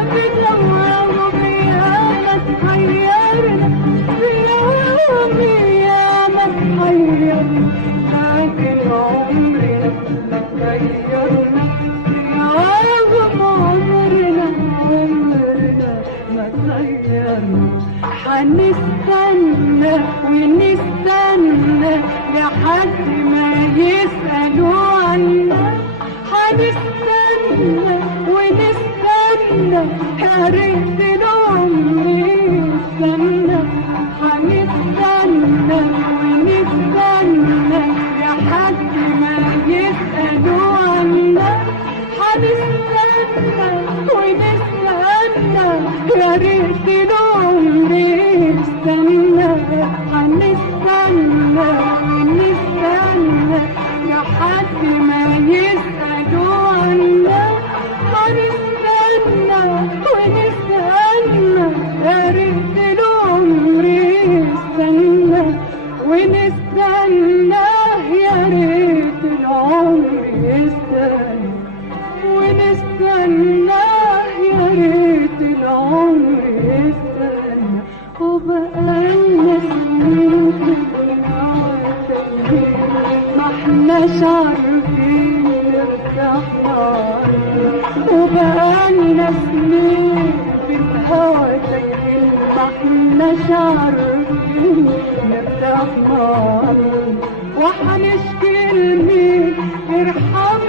بتوه بياما تحيرنا في يوم ياما تحيرنا لكن عمرنا ما تغيرنا في يوم عمرنا ما تغيرنا هنستنى ونستنى لحد ما يسألوا عنا هنستنى ونستنى يا ريت العمر يستنى هنستنى ونستنى لحد ما يسألوا عنا هنستنى ونستنى يا ريت العمر يستنى هنستنى ونستنى لحد ما يسألوا عنا هنستنى ونستنى يا ريت العمر يستنى ونستنى يا ريت العمر يستنى ونستنى يا ريت العمر يستنى وبقالنا سنين ما احناش عارفين نرتاح وبقالنا سنين في الهوا تايهين ما احناش عارفين نرتاح وحنشكي لمين يرحم